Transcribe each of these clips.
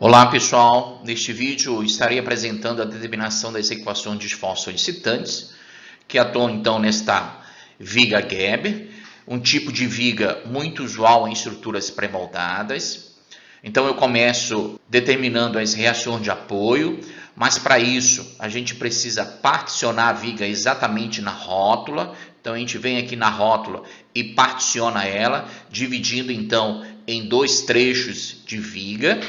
Olá pessoal, neste vídeo estarei apresentando a determinação das equações de esforço solicitantes que atuam então nesta viga Gerber, um tipo de viga muito usual em estruturas pré-moldadas. Então eu começo determinando as reações de apoio, mas para isso a gente precisa particionar a viga exatamente na rótula. Então a gente vem aqui na rótula e particiona ela, dividindo então em dois trechos de viga.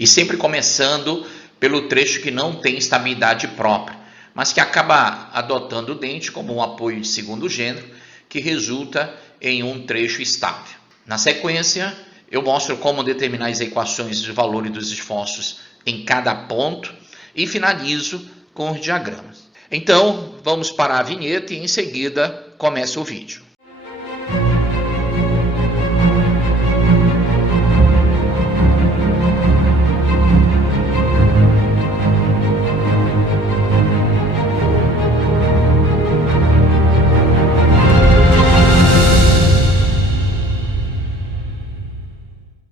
E sempre começando pelo trecho que não tem estabilidade própria, mas que acaba adotando o dente como um apoio de segundo gênero, que resulta em um trecho estável. Na sequência, eu mostro como determinar as equações dos valores dos esforços em cada ponto e finalizo com os diagramas. Então, vamos para a vinheta e em seguida começa o vídeo.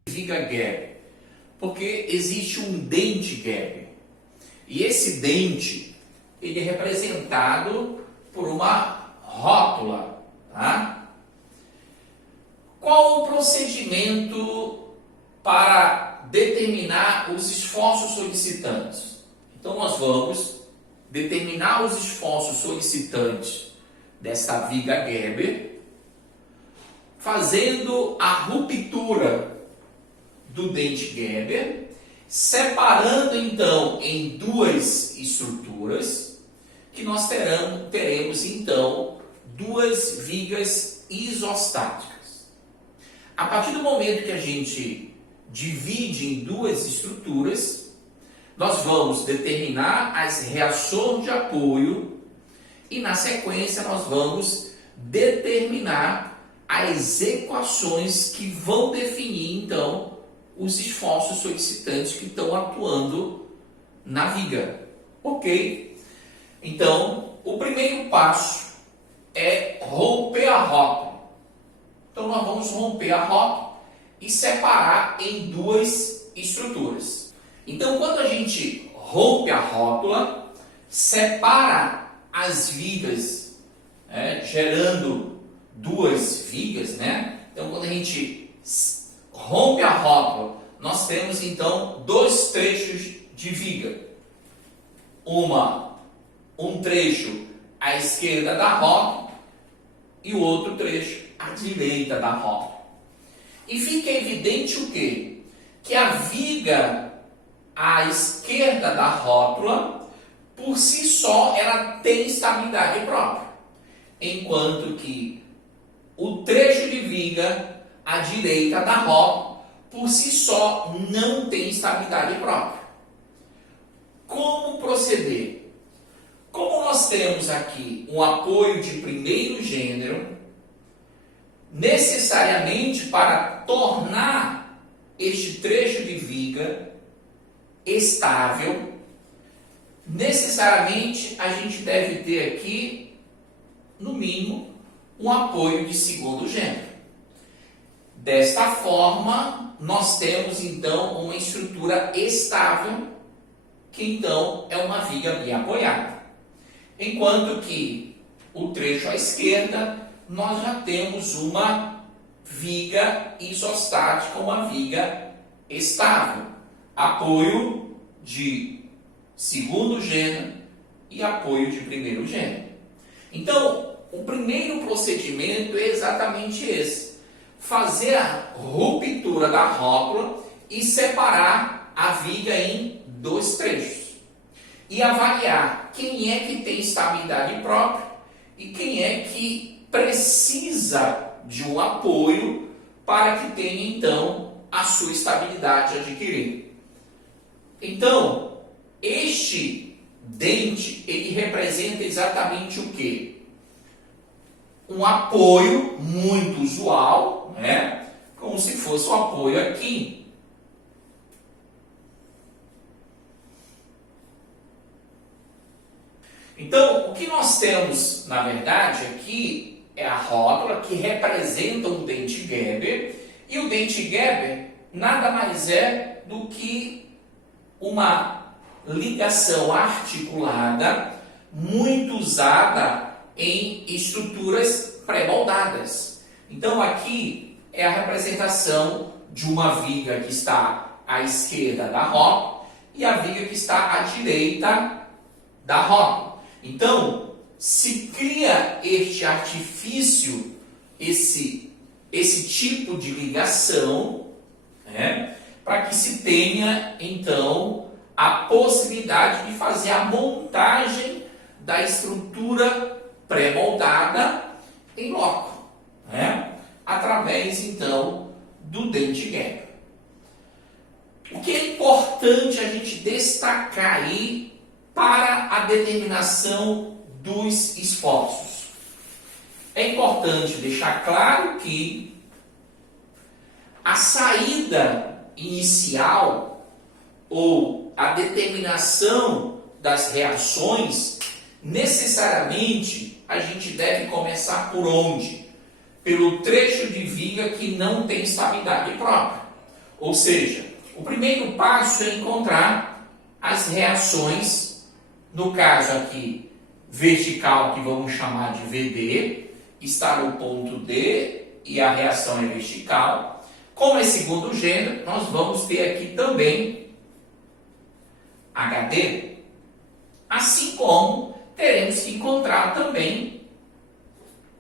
Viga Gerber, porque existe um dente Gerber, e esse dente ele é representado por uma rótula, tá? Qual o procedimento para determinar os esforços solicitantes? Então nós vamos determinar os esforços solicitantes desta viga Gerber, fazendo a ruptura do dente Gerber, separando então em duas estruturas, que nós teremos então duas vigas isostáticas. A partir do momento que a gente divide em duas estruturas, nós vamos determinar as reações de apoio e na sequência nós vamos determinar as equações que vão definir então os esforços solicitantes que estão atuando na viga. Ok? Então, o primeiro passo é romper a rótula. Então, nós vamos romper a rótula e separar em duas estruturas. Então, quando a gente rompe a rótula, separa as vigas, gerando duas vigas, né? Então, quando a gente rompe a rótula, nós temos então dois trechos de viga. Um trecho à esquerda da rótula e o outro trecho à direita da rótula. E fica evidente o quê? Que a viga à esquerda da rótula, por si só, ela tem estabilidade própria. Enquanto que o trecho de viga à direita da rótula, por si só, não tem estabilidade própria. Como proceder? Como nós temos aqui um apoio de primeiro gênero, necessariamente para tornar este trecho de viga estável, necessariamente a gente deve ter aqui, no mínimo, um apoio de segundo gênero. Desta forma, nós temos então uma estrutura estável, que então é uma viga biapoiada. Enquanto que o trecho à esquerda, nós já temos uma viga isostática, uma viga estável. Apoio de segundo gênero e apoio de primeiro gênero. Então, o primeiro procedimento é exatamente esse: fazer a ruptura da rótula e separar a viga em dois trechos. E avaliar quem é que tem estabilidade própria e quem é que precisa de um apoio para que tenha então a sua estabilidade adquirida. Então, este dente, ele representa exatamente o quê? Um apoio muito usual, né? Como se fosse o apoio aqui. Então, o que nós temos, na verdade, aqui é a rótula que representa um dente Gerber, e o dente Gerber nada mais é do que uma ligação articulada muito usada em estruturas pré-moldadas. Então aqui é a representação de uma viga que está à esquerda da roda e a viga que está à direita da roda. Então se cria este artifício, esse tipo de ligação, né, para que se tenha então a possibilidade de fazer a montagem da estrutura pré-moldada em loco, né, através então do dente gap. O que é importante a gente destacar aí para a determinação dos esforços? É importante deixar claro que a saída inicial ou a determinação das reações, necessariamente a gente deve começar por onde? Pelo trecho de viga que não tem estabilidade própria. Ou seja, o primeiro passo é encontrar as reações, no caso aqui vertical, que vamos chamar de VD, está no ponto D e a reação é vertical. Como é segundo gênero, nós vamos ter aqui também HD, assim como teremos que encontrar também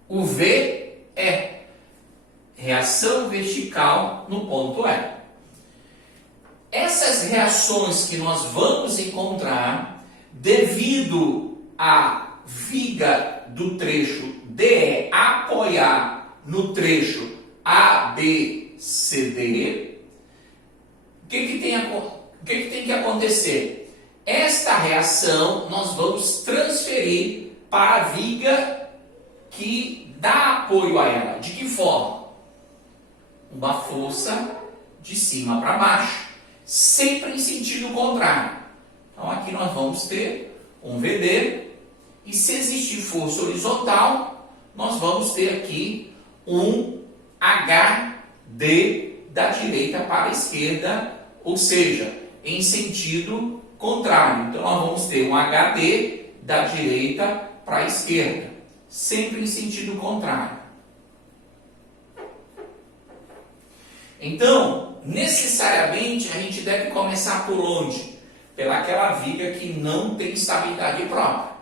o VE, reação vertical no ponto E. Essas reações que nós vamos encontrar devido à viga do trecho DE apoiar no trecho ABCD, o que tem que acontecer? Esta reação nós vamos transferir para a viga que dá apoio a ela. De que forma? Uma força de cima para baixo, sempre em sentido contrário. Então aqui nós vamos ter um VD, e se existir força horizontal, nós vamos ter aqui um HD da direita para a esquerda, ou seja, em sentido contrário. Então nós vamos ter um HD da direita para a esquerda, sempre em sentido contrário. Então, necessariamente a gente deve começar por onde? Pelaquela viga que não tem estabilidade própria.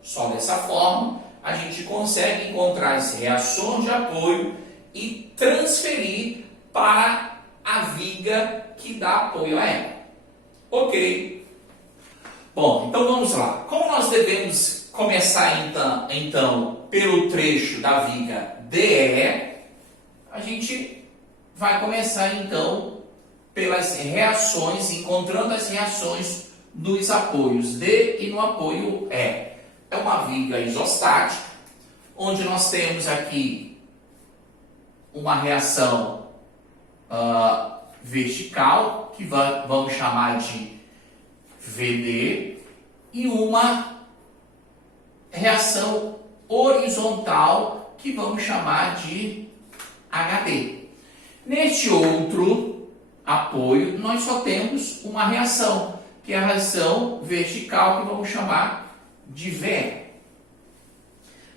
Só dessa forma a gente consegue encontrar as reações de apoio e transferir para a viga que dá apoio a ela. Ok? Bom, então vamos lá. Como nós devemos começar então pelo trecho da viga DE, a gente vai começar então pelas reações, encontrando as reações dos apoios D e no apoio E. É uma viga isostática, onde nós temos aqui uma reação vertical, que vamos chamar de VD, e uma reação horizontal, que vamos chamar de HD. Neste outro apoio, nós só temos uma reação, que é a reação vertical, que vamos chamar de VE.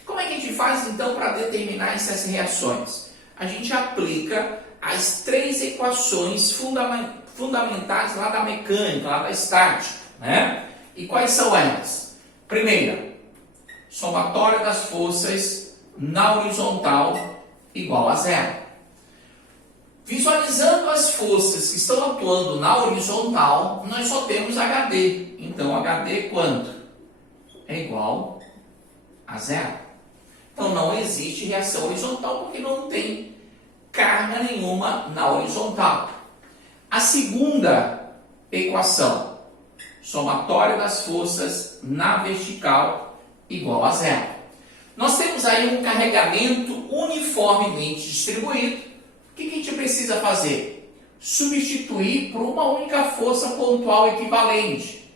Como é que a gente faz então para determinar essas reações? A gente aplica as três equações fundamentais lá da mecânica, lá da estática, né? E quais são elas? Primeira, somatória das forças na horizontal igual a zero. Visualizando as forças que estão atuando na horizontal, nós só temos HD. Então, HD quanto? É igual a zero. Então, não existe reação horizontal porque não tem carga nenhuma na horizontal. A segunda equação, somatória das forças na vertical igual a zero. Nós temos aí um carregamento uniformemente distribuído. O que a gente precisa fazer? Substituir por uma única força pontual equivalente.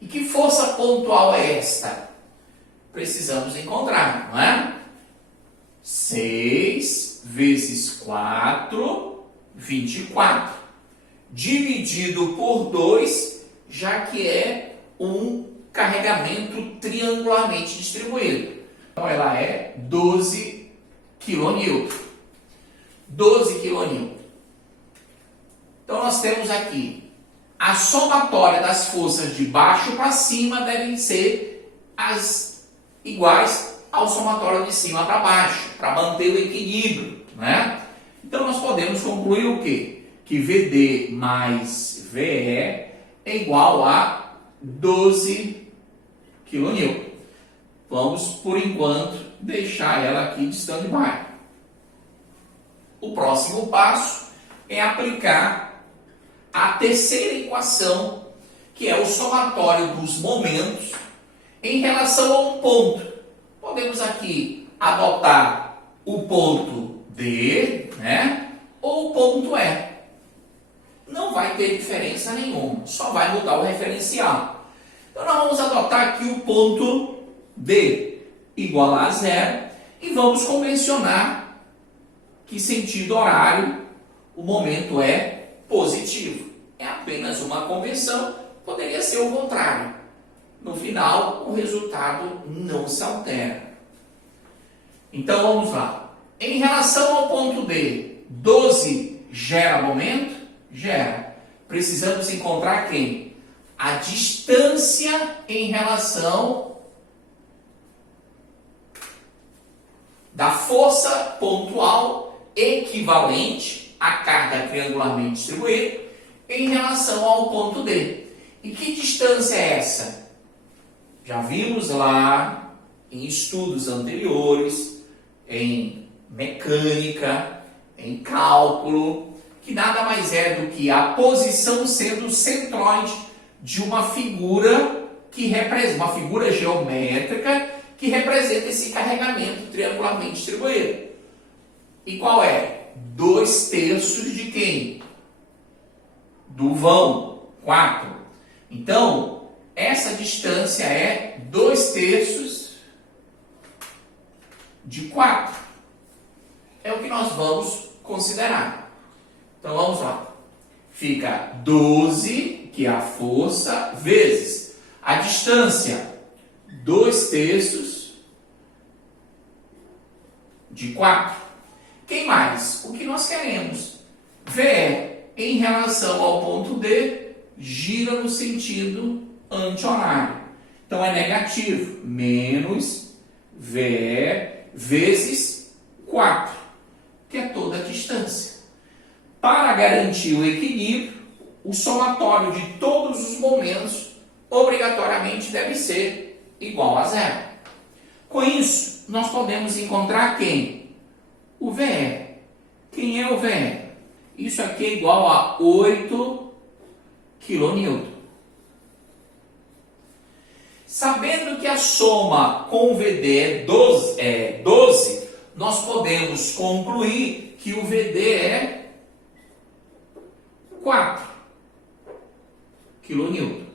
E que força pontual é esta? Precisamos encontrar, não é? 6 vezes 4, 24. Dividido por 2, já que é um carregamento triangularmente distribuído. Então ela é 12 kN. 12 kN. Então nós temos aqui a somatória das forças de baixo para cima devem ser as iguais ao somatório de cima para baixo, para manter o equilíbrio, né? Então nós podemos concluir o quê? Que VD mais VE é igual a 12 kN. Vamos, por enquanto, deixar ela aqui de stand-by. O próximo passo é aplicar a terceira equação, que é o somatório dos momentos em relação a um ponto. Podemos aqui adotar o ponto D, né? Ou o ponto E. Não vai ter diferença nenhuma, só vai mudar o referencial. Então nós vamos adotar aqui o ponto D igual a zero e vamos convencionar que sentido horário o momento é positivo. É apenas uma convenção, poderia ser o contrário. No final, o resultado não se altera. Então vamos lá. Em relação ao ponto D, 12 gera momento? Gera. Precisamos encontrar quem? A distância em relação da força pontual equivalente à carga triangularmente distribuída em relação ao ponto D. E que distância é essa? Já vimos lá em estudos anteriores, em mecânica, em cálculo, que nada mais é do que a posição sendo o centroide de uma figura que representa, uma figura geométrica que representa esse carregamento triangularmente distribuído. E qual é? 2/3 de quem? Do vão, 4. Então, essa distância é 2/3 de 4. É o que nós vamos considerar. Então, vamos lá. Fica 12, que é a força, vezes a distância, 2/3 de 4. Quem mais? O que nós queremos? VE em relação ao ponto D gira no sentido anti-horário. Então é negativo. Menos VE vezes 4, que é toda a distância. Para garantir o equilíbrio, o somatório de todos os momentos obrigatoriamente deve ser igual a zero. Com isso, nós podemos encontrar quem? O VE. Quem é o VE? Isso aqui é igual a 8 kN. Sabendo que a soma com o VD é 12, nós podemos concluir que o VD é 4 kN.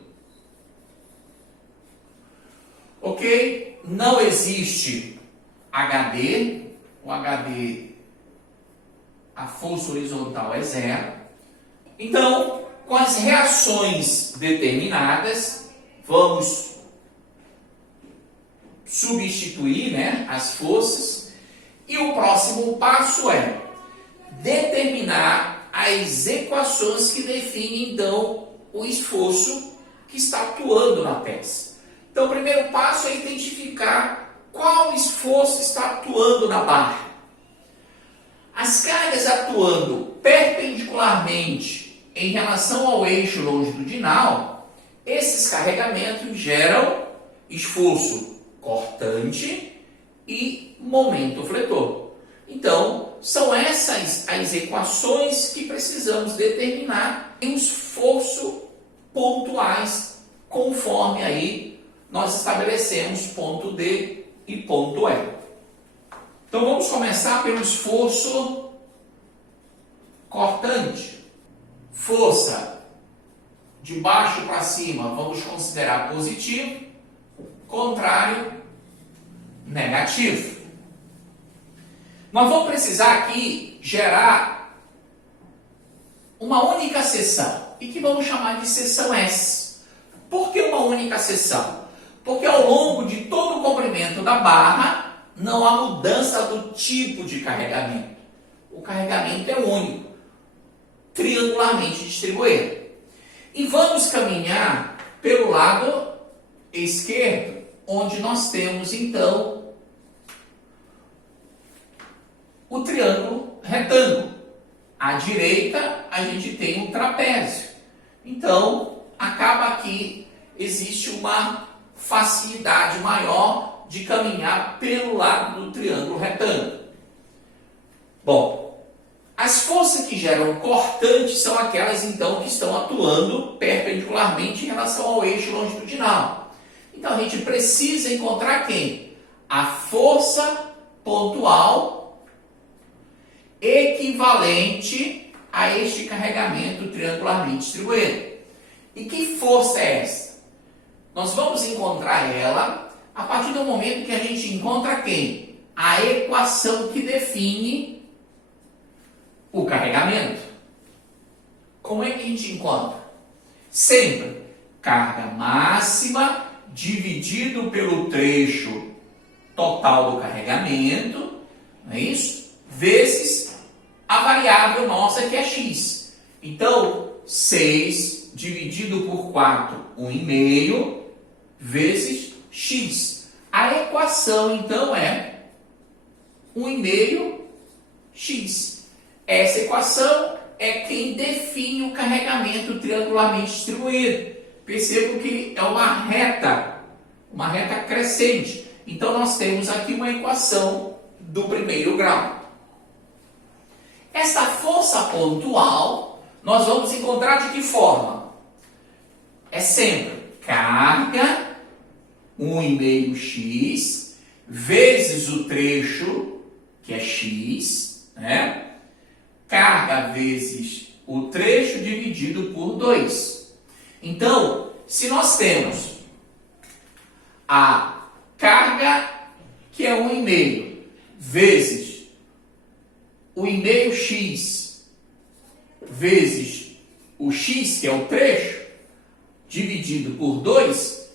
Ok? Não existe HD. O HD, a força horizontal é zero. Então, com as reações determinadas, vamos substituir, né, as forças. E o próximo passo é determinar as equações que definem, então, o esforço que está atuando na peça. Então, o primeiro passo é identificar qual esforço está atuando na barra. As cargas atuando perpendicularmente em relação ao eixo longitudinal, esses carregamentos geram esforço cortante e momento fletor. Então, são essas as equações que precisamos determinar em esforço pontuais, conforme aí nós estabelecemos ponto D e ponto E. Então vamos começar pelo esforço cortante. Força de baixo para cima vamos considerar positivo, contrário, negativo. Nós vamos precisar aqui gerar uma única seção e que vamos chamar de seção S. única seção? Porque ao longo de todo o comprimento da barra, não há mudança do tipo de carregamento. O carregamento é único, triangularmente distribuído. E vamos caminhar pelo lado esquerdo, onde nós temos, então, o triângulo retângulo. À direita, a gente tem um trapézio. Então, acaba que existe uma facilidade maior de caminhar pelo lado do triângulo retângulo. Bom, as forças que geram cortantes são aquelas, então, que estão atuando perpendicularmente em relação ao eixo longitudinal. Então, a gente precisa encontrar quem? A força pontual equivalente a este carregamento triangularmente distribuído. E que força é essa? Nós vamos encontrar ela a partir do momento que a gente encontra quem? A equação que define o carregamento. Como é que a gente encontra? Sempre carga máxima dividido pelo trecho total do carregamento, não é isso? Vezes a variável nossa que é x. Então, 6 dividido por 4, 1,5, vezes x. A equação, então, é 1,5x. Essa equação é quem define o carregamento triangularmente distribuído. Percebo que é uma reta crescente. Então, nós temos aqui uma equação do primeiro grau. Essa força pontual, nós vamos encontrar de que forma? É sempre carga 1,5x vezes o trecho, que é x, né? Carga vezes o trecho dividido por 2. Então, se nós temos a carga, que é 1,5, vezes o 1,5x vezes o x, que é o trecho, dividido por 2,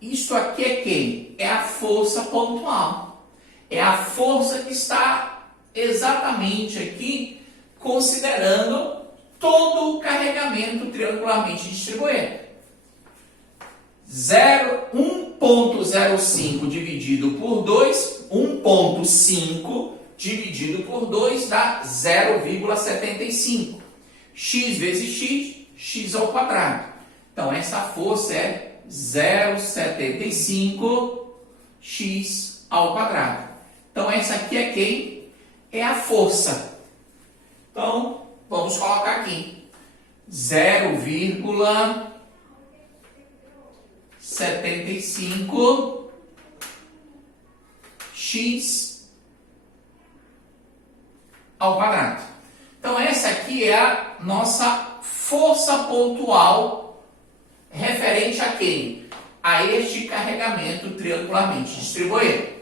isso aqui é quem? É a força pontual. É a força que está exatamente aqui considerando todo o carregamento triangularmente distribuído. 1,05 dividido por 2, 1,5 dividido por 2 dá 0,75. X vezes x, x ao quadrado. Então, essa força é 0,75x ao quadrado. Então, essa aqui é quem? É a força. Então, vamos colocar aqui. 0,75x ao quadrado. Então, essa aqui é a nossa força pontual referente a quem? A este carregamento triangularmente distribuído.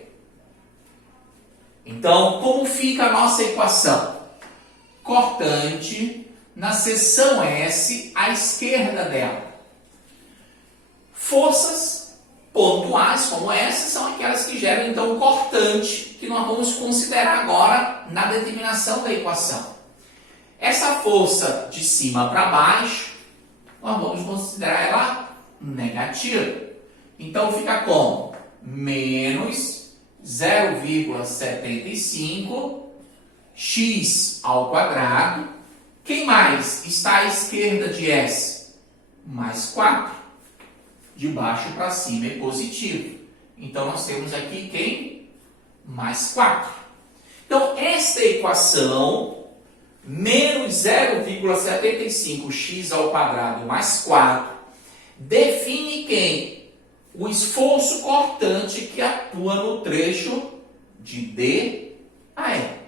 Então, como fica a nossa equação? Cortante na seção S à esquerda dela. Forças pontuais como essa são aquelas que geram, então, cortante, que nós vamos considerar agora na determinação da equação. Essa força de cima para baixo, nós vamos considerar ela negativa. Então, fica como? Menos 0,75x ao quadrado. Quem mais está à esquerda de S? Mais 4. De baixo para cima é positivo. Então, nós temos aqui quem? Mais 4. Então, esta equação, menos 0,75x ao quadrado mais 4, define quem? O esforço cortante que atua no trecho de D a E.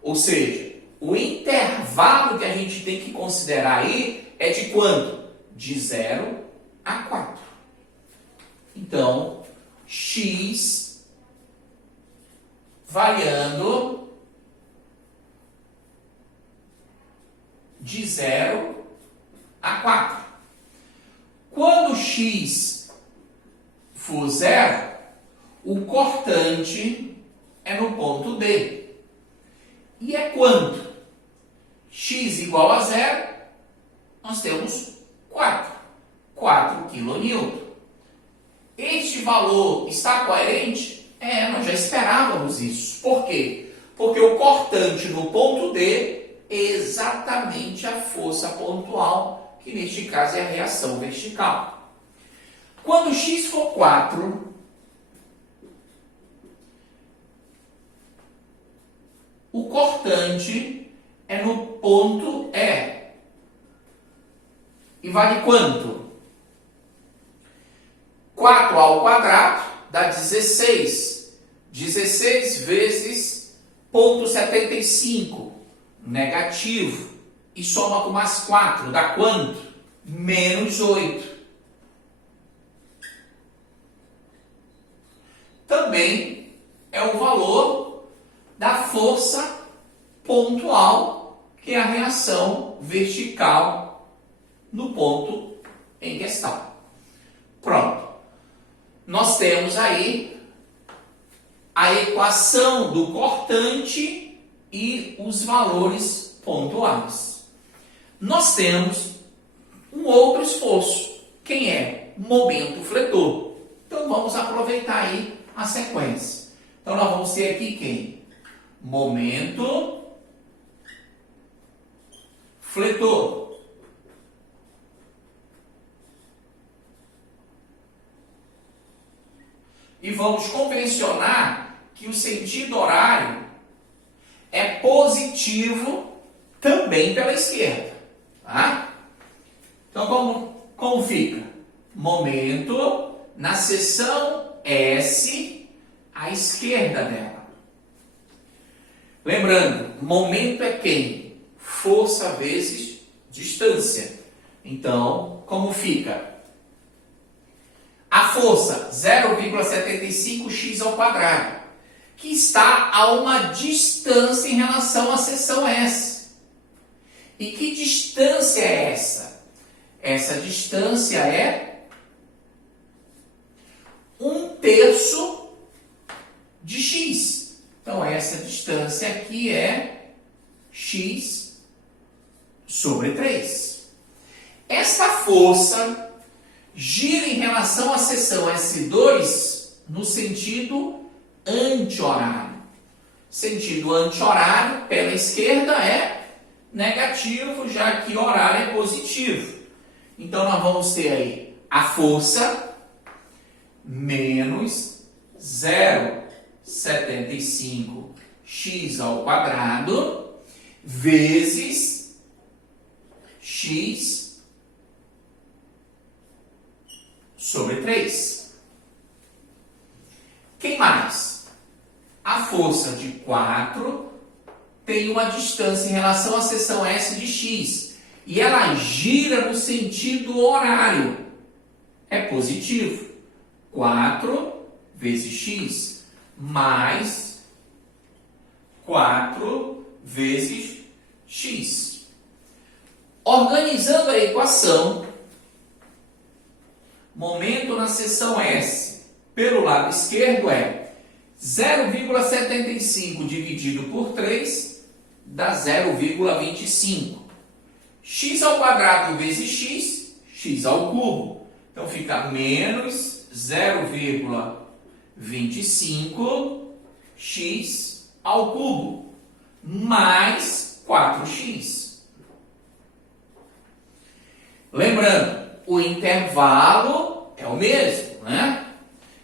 Ou seja, o intervalo que a gente tem que considerar aí é de quanto? De 0 a 4. Então, x variando de 0 a 4. Quando x x for zero, o cortante é no ponto D. E é quanto? X igual a zero, nós temos 4 kN. Este valor está coerente? Nós já esperávamos isso. Por quê? Porque o cortante no ponto D é exatamente a força pontual, que neste caso é a reação vertical. Quando x for 4, o cortante é no ponto E. E vale quanto? 4 ao quadrado dá 16. 16 vezes 0,75, negativo. E soma com mais 4, dá quanto? Menos 8. Também é o valor da força pontual, que é a reação vertical no ponto em questão. Pronto. Nós temos aí a equação do cortante e os valores pontuais. Nós temos um outro esforço. Quem é? Momento fletor. Então vamos aproveitar aí a sequência. Então nós vamos ter aqui quem? Momento fletor. E vamos convencionar que o sentido horário é positivo também pela esquerda. Tá? Então, como fica? Momento na seção S à esquerda dela. Lembrando, momento é quem? Força vezes distância. Então, como fica? A força 0,75x ao quadrado, que está a uma distância em relação à seção S. E que distância é essa? Essa distância é 1/3 de x. Então, essa distância aqui é x sobre 3. Esta força gira em relação à seção S2 no sentido anti-horário. Sentido anti-horário pela esquerda é negativo, já que horário é positivo. Então, nós vamos ter aí a força menos 0,75x ao quadrado vezes x sobre 3. Quem mais? A força de 4 tem uma distância em relação à seção S de x. E ela gira no sentido horário. É positivo. 4 vezes x mais 4 vezes x. Organizando a equação, momento na seção S pelo lado esquerdo é 0,75 dividido por 3 dá 0,25. X ao quadrado vezes x, x ao cubo. Então fica menos 0,25 x ao cubo mais 4x. Lembrando, o intervalo é o mesmo, né?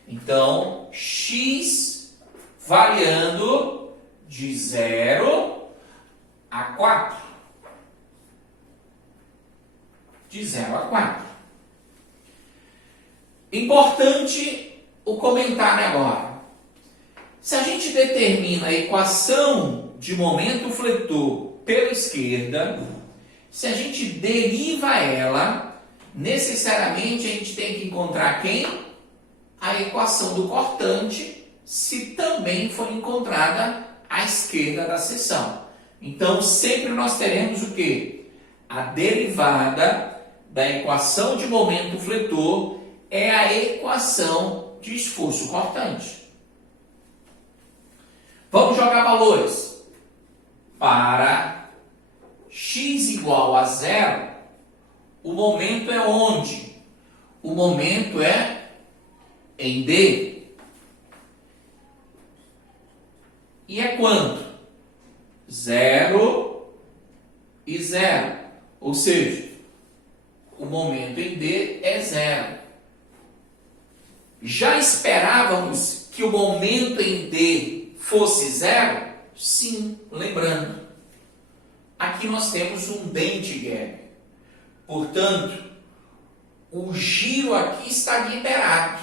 Então, x variando de 0 a 4. De 0 a 4. Importante o comentário agora. Se a gente determina a equação de momento fletor pela esquerda, se a gente deriva ela, necessariamente a gente tem que encontrar quem? A equação do cortante, se também for encontrada à esquerda da seção. Então, sempre nós teremos o quê? A derivada da equação de momento fletor é a equação de esforço cortante. Vamos jogar valores. Para x igual a 0, o momento é onde? O momento é em D. E é quanto? 0 e 0. Ou seja, o momento em D é 0. Já esperávamos que o momento em D fosse 0? Sim, lembrando. Aqui nós temos um dente gap. Portanto, o giro aqui está liberado.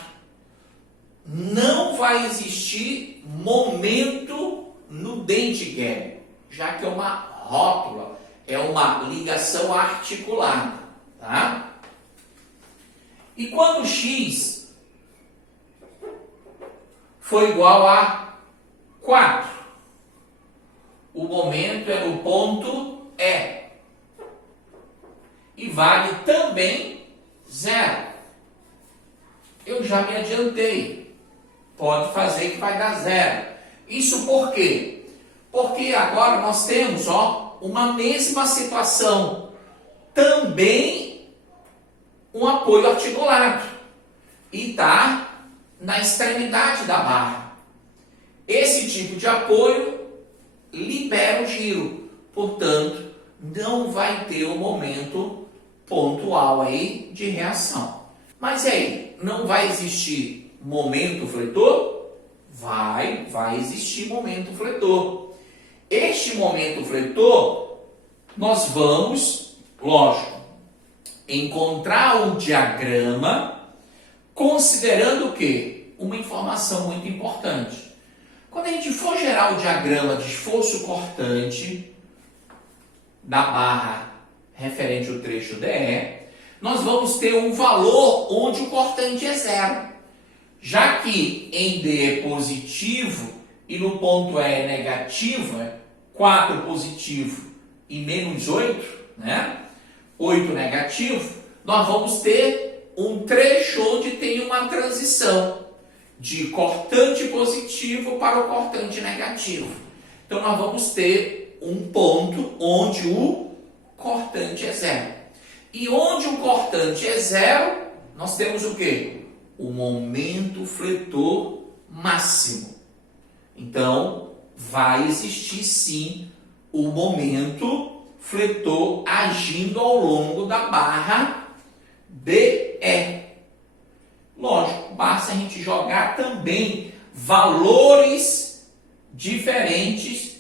Não vai existir momento no dente gap, já que é uma rótula, é uma ligação articulada, tá? E quando x for igual a 4, o momento é no ponto E. E vale também 0. Eu já me adiantei. Pode fazer que vai dar 0. Isso por quê? Porque agora nós temos uma mesma situação. Também um apoio articulado. E está na extremidade da barra. Esse tipo de apoio libera o giro. Portanto, não vai ter o momento pontual aí de reação. Mas e aí, não vai existir momento fletor? Vai existir momento fletor. Este momento fletor, nós vamos, lógico, encontrar o diagrama, considerando o quê? Uma informação muito importante. Quando a gente for gerar o diagrama de esforço cortante da barra referente ao trecho DE, nós vamos ter um valor onde o cortante é 0. Já que em D é positivo e no ponto E é negativo, 4 positivo e menos 8, né? 8 negativo, nós vamos ter um trecho onde tem uma transição de cortante positivo para o cortante negativo. Então, nós vamos ter um ponto onde o cortante é 0. E onde o cortante é 0, nós temos o quê? O momento fletor máximo. Então, vai existir sim o momento fletor agindo ao longo da barra DE. Lógico, basta a gente jogar também valores diferentes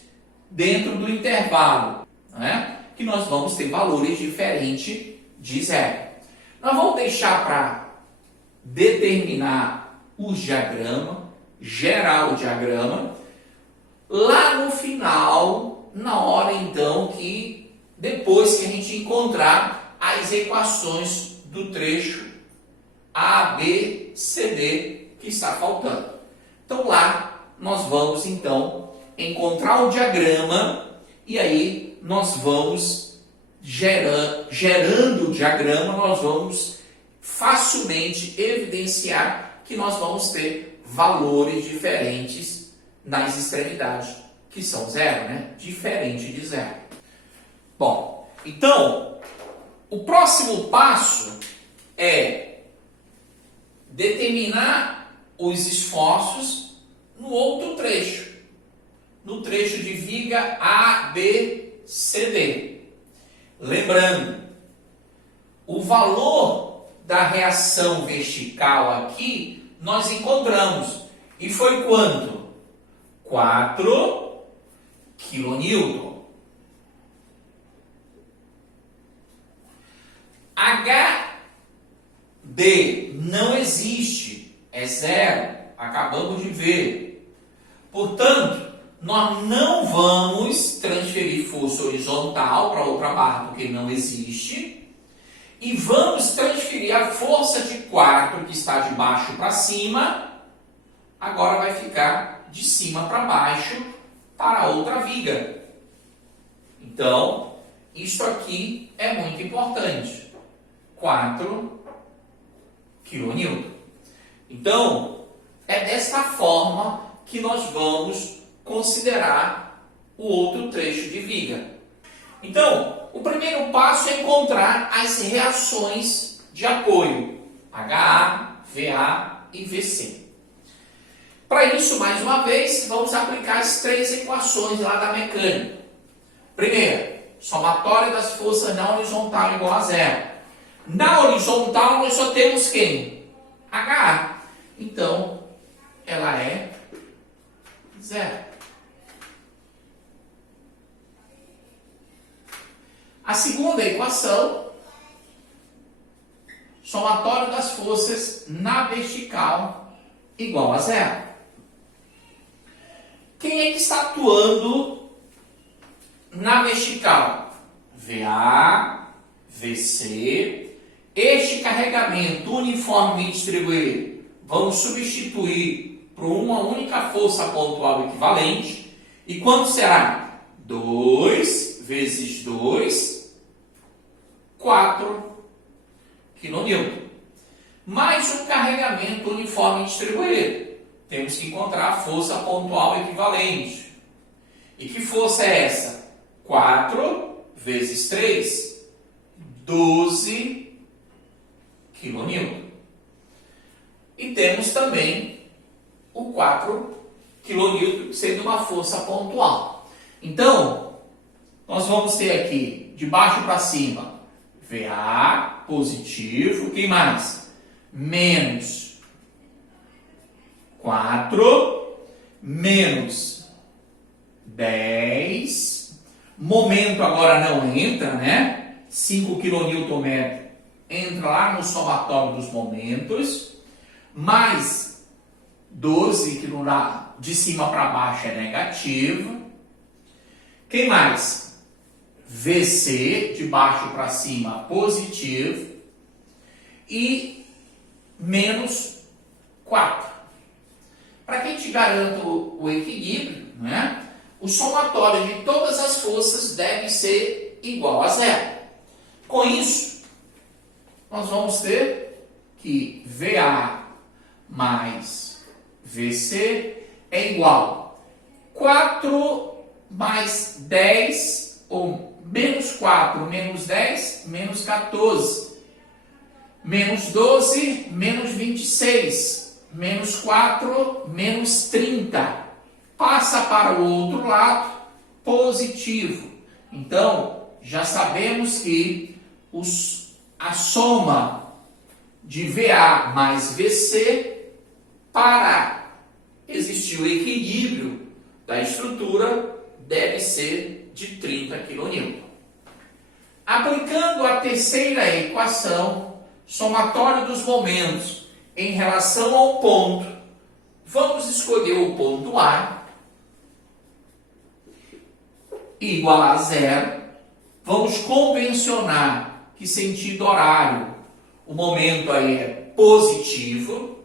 dentro do intervalo, né? Que nós vamos ter valores diferentes de 0. Nós vamos deixar para determinar os diagramas, gerar o diagrama, lá no final, na hora então que, depois que a gente encontrar as equações do trecho A, B, C, D que está faltando. Então lá nós vamos então encontrar o diagrama e aí nós vamos gerando o diagrama, nós vamos facilmente evidenciar que nós vamos ter valores diferentes nas extremidades, que são 0, né? Diferente de 0. Bom, então, o próximo passo é determinar os esforços no outro trecho, no trecho de viga A, B, C, D. Lembrando, o valor da reação vertical aqui nós encontramos. E foi quanto? 4 kN. HD não existe, é 0. Acabamos de ver. Portanto, nós não vamos transferir força horizontal para outra barra, porque não existe. E vamos transferir a força de 4, que está de baixo para cima, agora vai ficar de cima para baixo para outra viga. Então, isso aqui é muito importante. 4 kN. Então, é desta forma que nós vamos considerar o outro trecho de viga. Então, o primeiro passo é encontrar as reações de apoio, HA, VA e VC. Para isso, mais uma vez, vamos aplicar as três equações lá da mecânica. Primeira, somatória das forças na horizontal igual a zero. Na horizontal, nós só temos quem? HA. Então, ela é zero. A segunda equação, somatório das forças na vertical igual a zero. Quem é que está atuando na vertical? VA, VC. Este carregamento uniformemente distribuído, vamos substituir por uma única força pontual equivalente. E quanto será? 2 vezes 2, 4 kN. Mais um carregamento uniforme distribuído. Temos que encontrar a força pontual equivalente. E que força é essa? 4 vezes 3, 12 kN. E temos também o 4 kN sendo uma força pontual. Então, nós vamos ter aqui, de baixo para cima, VA positivo. Quem mais? Menos 4, menos 10. Momento agora não entra, né? 5 kN entra lá no somatório dos momentos. Mais 12, que de cima para baixo é negativo. Quem mais? VC, de baixo para cima, positivo. E menos 4. Para que a gente garanta o equilíbrio, né? O somatório de todas as forças deve ser igual a zero. Com isso, nós vamos ter que VA mais VC é igual a 4 mais 10, ou menos 4 menos 10, menos 14. Menos 12, menos 26. Menos 4, menos 30. Passa para o outro lado, positivo. Então, já sabemos que a soma de VA mais VC, para existir o equilíbrio da estrutura, deve ser de 30 kN. Aplicando a terceira equação, somatório dos momentos em relação ao ponto, vamos escolher o ponto A igual a zero. Vamos convencionar que sentido horário, o momento aí é positivo.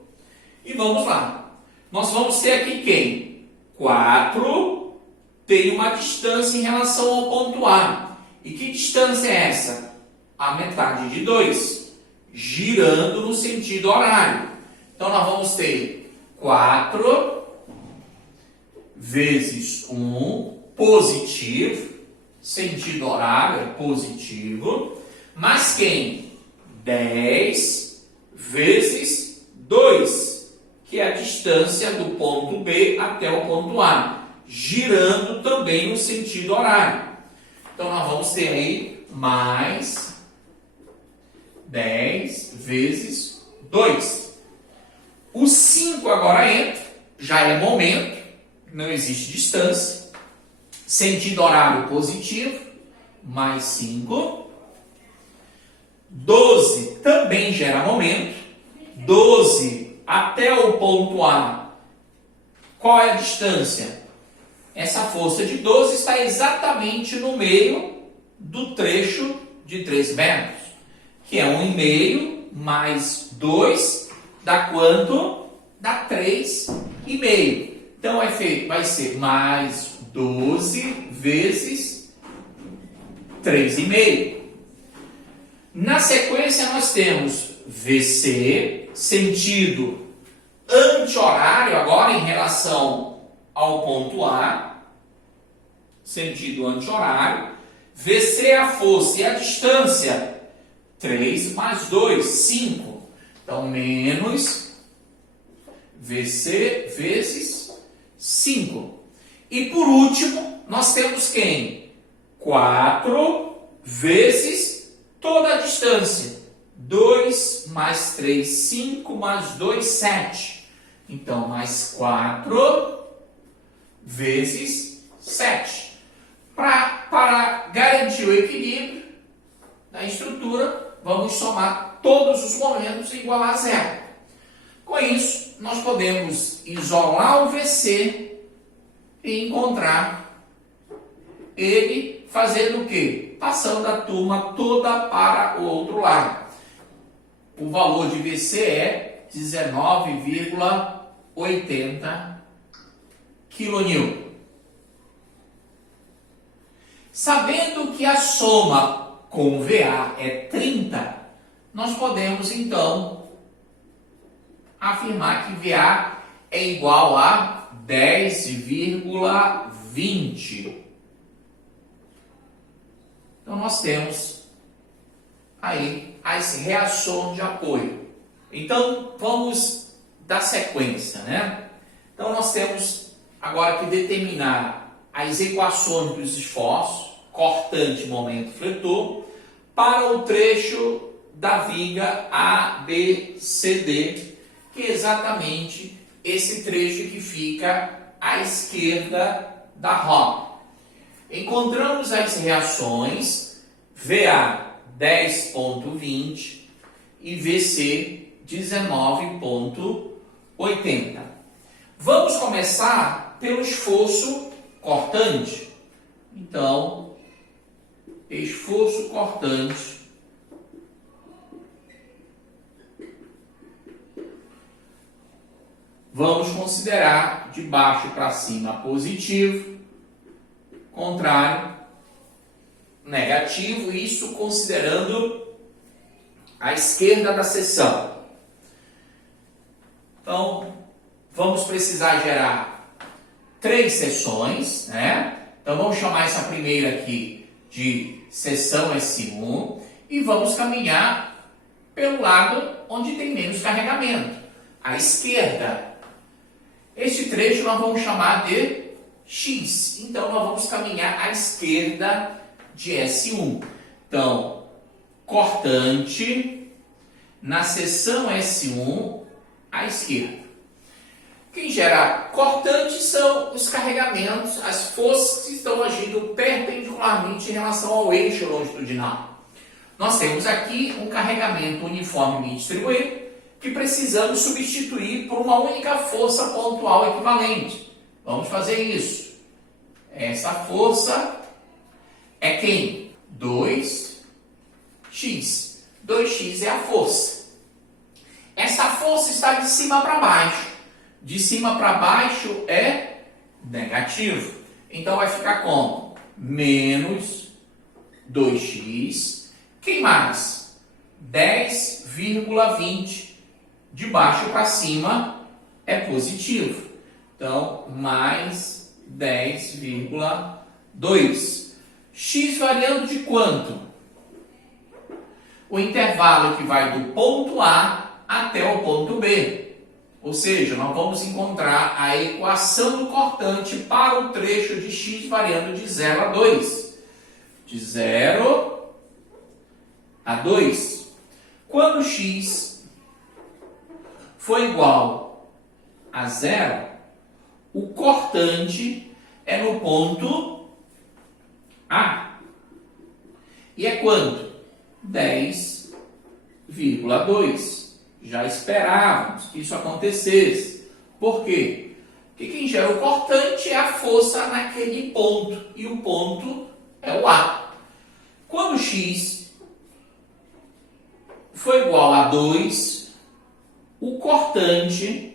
E vamos lá. Nós vamos ter aqui quem? 4 tem uma distância em relação ao ponto A. E que distância é essa? A metade de 2, girando no sentido horário. Então, nós vamos ter 4 vezes 1, positivo, sentido horário é positivo, mais quem? 10 vezes 2, que é a distância do ponto B até o ponto A, girando também no sentido horário. Então, nós vamos ter aí mais 10 vezes 2. O 5 agora entra, já é momento, não existe distância. Sentido horário positivo, mais 5. 12 também gera momento. 12 até o ponto A. Qual é a distância? Essa força de 12 está exatamente no meio do trecho de 3 metros, que é 1,5 mais 2, dá quanto? Dá 3,5. Então, vai ser mais 12 vezes 3,5. Na sequência, nós temos VC, sentido anti-horário, agora em relação ao ponto A, sentido anti-horário. VC é a força e a distância, 3 mais 2, 5. Então, menos VC vezes 5. E por último, nós temos quem? 4 vezes toda a distância. 2 mais 3, 5 mais 2, 7. Então, mais 4 vezes 7. Para garantir o equilíbrio da estrutura, vamos somar todos os momentos e igualar a zero. Com isso, nós podemos isolar o VC e encontrar ele fazendo o quê? Passando a turma toda para o outro lado. O valor de VC é 19,80 kN. Sabendo que a soma com VA é 30, nós podemos então afirmar que VA é igual a 10,20. Então nós temos aí as reações de apoio. Então vamos dar sequência, né? Então nós temos agora que determinar as equações dos esforços, cortante, momento, fletor, para o trecho da viga ABCD, que é exatamente esse trecho que fica à esquerda da roda. Encontramos as reações VA 10,20 e VC 19,80. Vamos começar pelo esforço cortante. Então, esforço cortante vamos considerar de baixo para cima positivo, contrário negativo, isso considerando a esquerda da seção. Então, vamos precisar gerar 3 seções, né? Então, vamos chamar essa primeira aqui de seção S1 e vamos caminhar pelo lado onde tem menos carregamento, à esquerda. Este trecho nós vamos chamar de X. Então, nós vamos caminhar à esquerda de S1. Então, cortante na seção S1 à esquerda. Quem gera cortante são os carregamentos, as forças que estão agindo perpendicularmente em relação ao eixo longitudinal. Nós temos aqui um carregamento uniformemente distribuído que precisamos substituir por uma única força pontual equivalente. Vamos fazer isso. Essa força é quem? 2x. 2x é a força. Essa força está de cima para baixo. De cima para baixo é negativo. Então vai ficar como? Menos 2x. Quem mais? 10,20. De baixo para cima é positivo. Então, mais 10,2. X variando de quanto? O intervalo que vai do ponto A até o ponto B. Ou seja, nós vamos encontrar a equação do cortante para o trecho de x variando de 0 a 2. De 0 a 2. Quando x for igual a 0, o cortante é no ponto A. E é quanto? 10,2. Já esperávamos que isso acontecesse. Por quê? Porque quem gera o cortante é a força naquele ponto. E o ponto é o A. Quando x for igual a 2, o cortante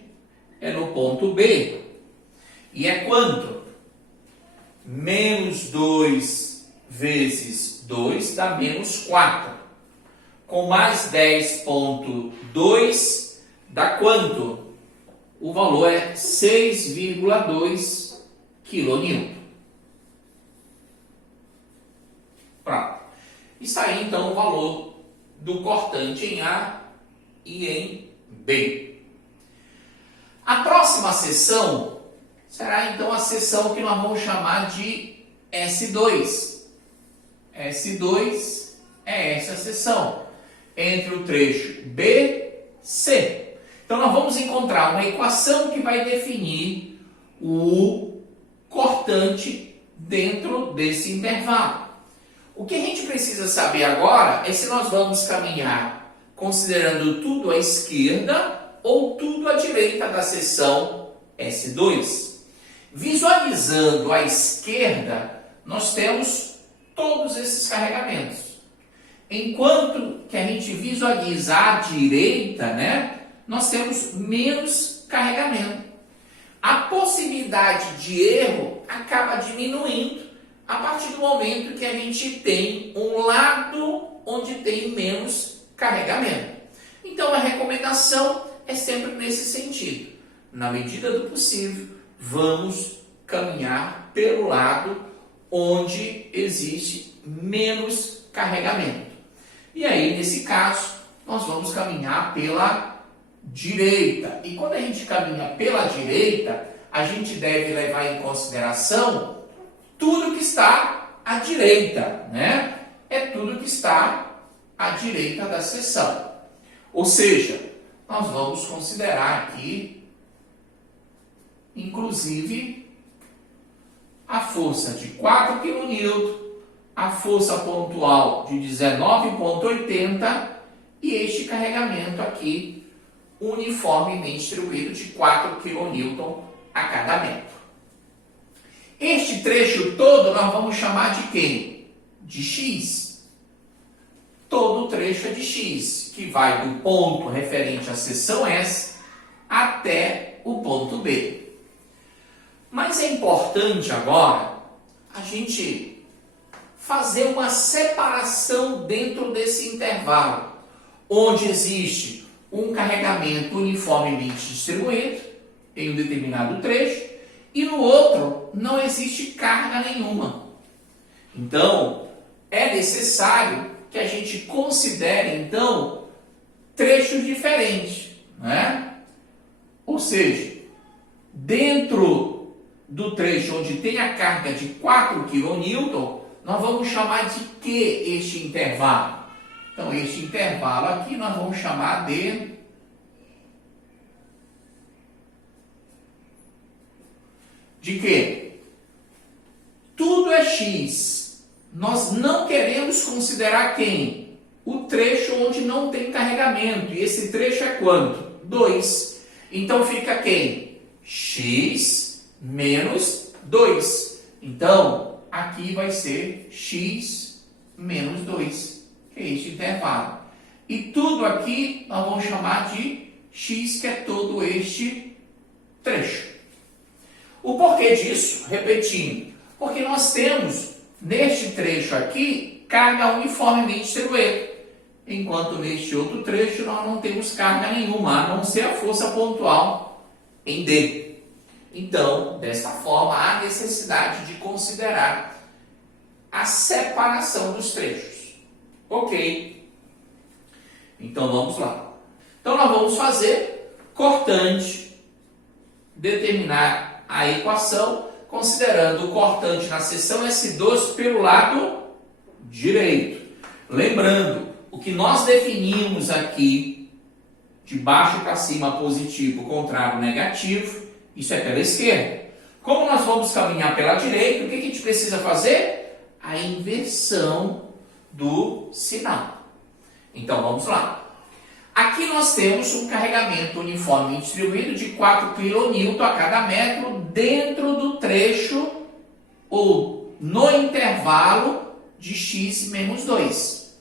é no ponto B. E é quanto? Menos 2 vezes 2 dá menos 4. com mais 10,2 dá quanto? O valor é 6,2 kN. Pronto. Está aí então o valor do cortante em A e em B. A próxima seção será então a seção que nós vamos chamar de S2. S2 é essa seção entre o trecho B e C. Então nós vamos encontrar uma equação que vai definir o cortante dentro desse intervalo. O que a gente precisa saber agora é se nós vamos caminhar considerando tudo à esquerda ou tudo à direita da seção S2. Visualizando à esquerda, nós temos todos esses carregamentos. Enquanto que a gente visualiza à direita, nós temos menos carregamento. A possibilidade de erro acaba diminuindo a partir do momento que a gente tem um lado onde tem menos carregamento. Então a recomendação é sempre nesse sentido. Na medida do possível, vamos caminhar pelo lado onde existe menos carregamento. E aí, nesse caso, nós vamos caminhar pela direita. E quando a gente caminha pela direita, a gente deve levar em consideração tudo que está à direita, É tudo que está à direita da seção. Ou seja, nós vamos considerar aqui, inclusive, a força de 4 kN, a força pontual de 19,80 e este carregamento aqui uniformemente distribuído de 4 kN a cada metro. Este trecho todo nós vamos chamar de quem? De X. Todo o trecho é de X, que vai do ponto referente à seção S até o ponto B. Mas é importante agora a gente fazer uma separação dentro desse intervalo, onde existe um carregamento uniformemente distribuído em um determinado trecho e no outro não existe carga nenhuma. Então, é necessário que a gente considere, então, trechos diferentes, Ou seja, dentro do trecho onde tem a carga de 4 kN, nós vamos chamar de que este intervalo? Então, este intervalo aqui nós vamos chamar de quê? Tudo é X. Nós não queremos considerar quem? O trecho onde não tem carregamento. E esse trecho é quanto? 2. Então fica quem? X menos 2. Então, aqui vai ser X menos 2, que é este intervalo. E tudo aqui nós vamos chamar de X, que é todo este trecho. O porquê disso? Repetindo. Porque nós temos, neste trecho aqui, carga uniformemente distribuída. Enquanto neste outro trecho nós não temos carga nenhuma, a não ser a força pontual em D. Então, desta forma, há necessidade de considerar a separação dos trechos. Ok. Então, vamos lá. Então, nós vamos fazer cortante, determinar a equação, considerando o cortante na seção S2 pelo lado direito. Lembrando, o que nós definimos aqui, de baixo para cima positivo, contrário negativo, isso é pela esquerda. Como nós vamos caminhar pela direita, o que a gente precisa fazer? A inversão do sinal. Então, vamos lá. Aqui nós temos um carregamento uniforme distribuído de 4 kN a cada metro dentro do trecho ou no intervalo de x menos 2.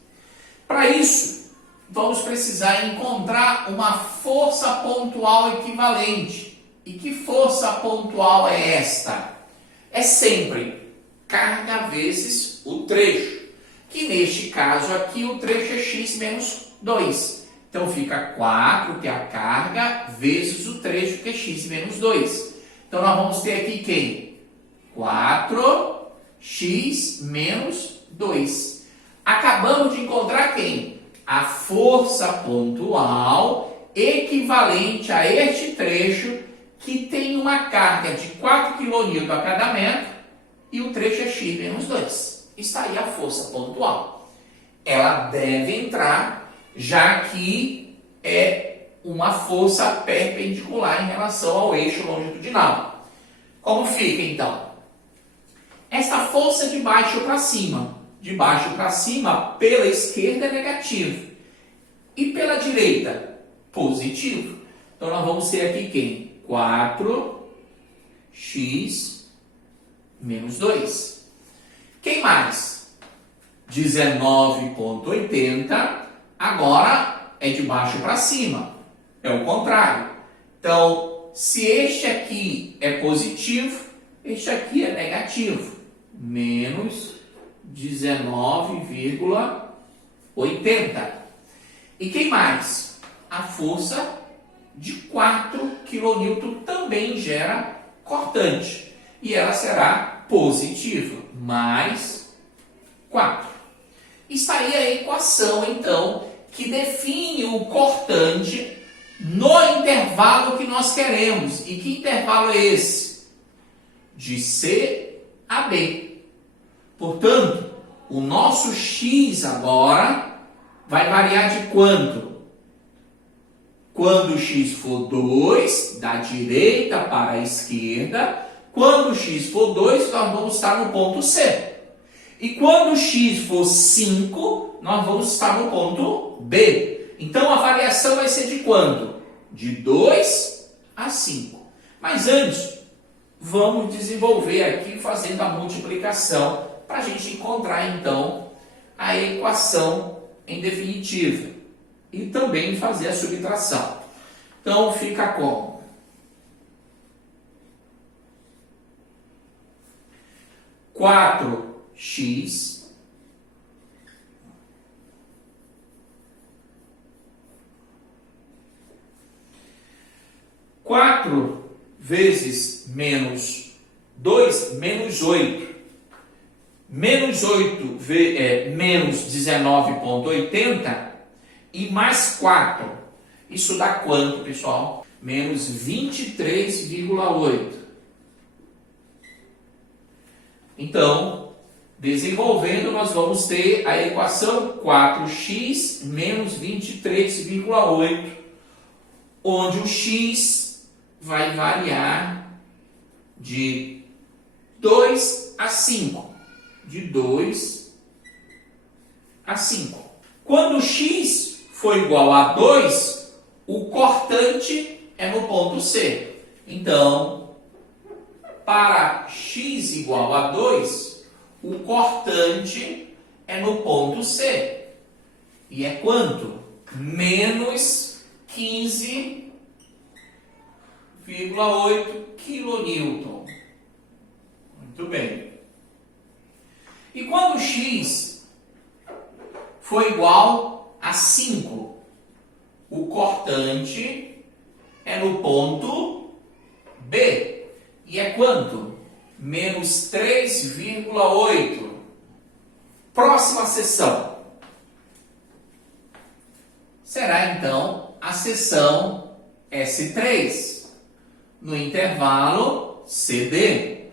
Para isso, vamos precisar encontrar uma força pontual equivalente. E que força pontual é esta? É sempre carga vezes o trecho, que neste caso aqui o trecho é x menos 2. Então fica 4, que é a carga, vezes o trecho, que é x menos 2. Então nós vamos ter aqui quem? 4x menos 2. Acabamos de encontrar quem? A força pontual equivalente a este trecho que tem uma carga de 4 kN a cada metro e o trecho é x menos 2. Está aí a força pontual. Ela deve entrar, já que é uma força perpendicular em relação ao eixo longitudinal. Como fica, então? Esta força de baixo para cima. De baixo para cima, pela esquerda é negativo. E pela direita, positivo. Então, nós vamos ter aqui quem? 4x menos 2. Quem mais? 19,80. Agora é de baixo para cima. É o contrário. Então, se este aqui é positivo, este aqui é negativo. Menos 19,80. E quem mais? A força de 4 kN também gera cortante. E ela será positiva, mais 4. Está aí a equação, então, que define o cortante no intervalo que nós queremos. E que intervalo é esse? De C a B. Portanto, o nosso x agora vai variar de quanto? Quando o x for 2, da direita para a esquerda. Quando o x for 2, nós vamos estar no ponto C. E quando o x for 5, nós vamos estar no ponto B. Então, a variação vai ser de quanto? De 2 a 5. Mas antes, vamos desenvolver aqui fazendo a multiplicação para a gente encontrar, então, a equação em definitiva. E também fazer a subtração. Então, fica como? 4x vezes menos 2, menos 8. Menos 8 é menos 19,80 e mais 4. Isso dá quanto, pessoal? Menos 23,8. Então, desenvolvendo, nós vamos ter a equação 4x menos 23,8, onde o x vai variar de 2 a 5. De 2 a 5. Quando x for igual a 2, o cortante é no ponto C. Então, para x igual a 2, o cortante é no ponto C. E é quanto? Menos 15,8 kN. Muito bem. E quando x for igual a 5, o cortante é no ponto B. E é quanto? Menos 3,8. Próxima seção. Será então a seção S3, no intervalo CD.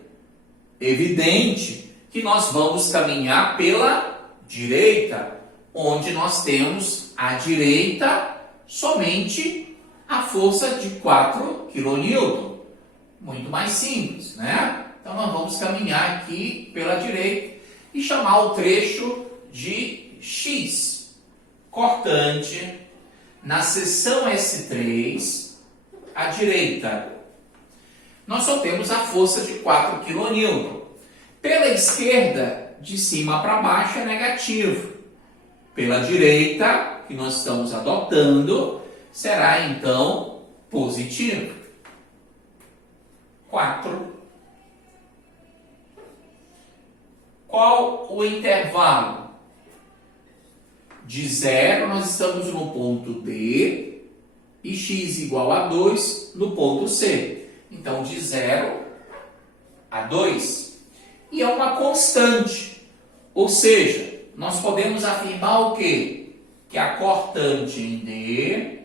Evidente que nós vamos caminhar pela direita, onde nós temos à direita somente a força de 4 kN. Muito mais simples, né? Então, nós vamos caminhar aqui pela direita e chamar o trecho de X. Cortante, na seção S3, à direita. Nós só temos a força de 4 kN. Pela esquerda, de cima para baixo, é negativo. Pela direita, que nós estamos adotando, será então positivo. 4. Qual o intervalo? De 0 nós estamos no ponto D e x igual a 2 no ponto C. Então, de 0 a 2. E é uma constante. Ou seja, nós podemos afirmar o quê? Que a cortante em D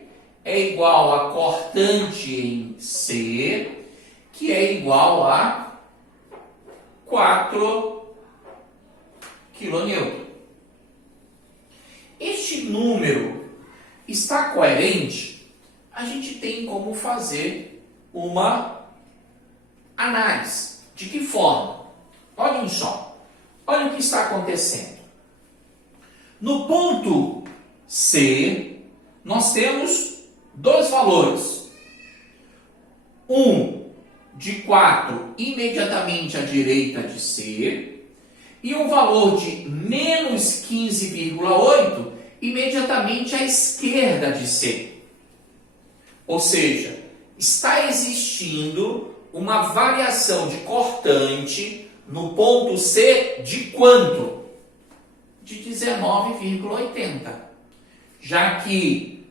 é igual a cortante em C, que é igual a 4 kN. Este número está coerente? A gente tem como fazer uma análise. De que forma? Olhem só. Olha o que está acontecendo. No ponto C, nós temos dois valores. Um de 4 imediatamente à direita de C e um valor de menos 15,8 imediatamente à esquerda de C. Ou seja, está existindo uma variação de cortante no ponto C de quanto? De 19,80. Já que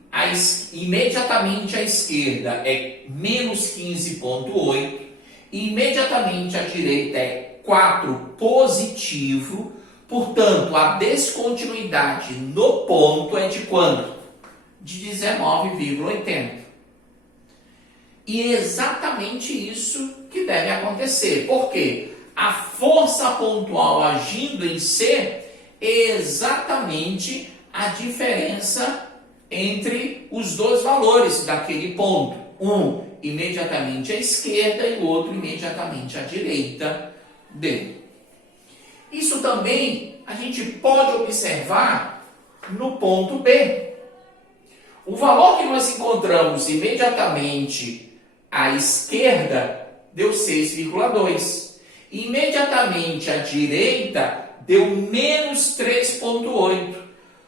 imediatamente à esquerda é menos 15,8 e imediatamente à direita é 4 positivo, portanto, a descontinuidade no ponto é de quanto? De 19,80. E é exatamente isso que deve acontecer. Por quê? A força pontual agindo em C é exatamente a diferença entre os dois valores daquele ponto. Um imediatamente à esquerda e o outro imediatamente à direita dele. Isso também a gente pode observar no ponto B. O valor que nós encontramos imediatamente à esquerda deu 6,2. Imediatamente à direita deu menos 3,8.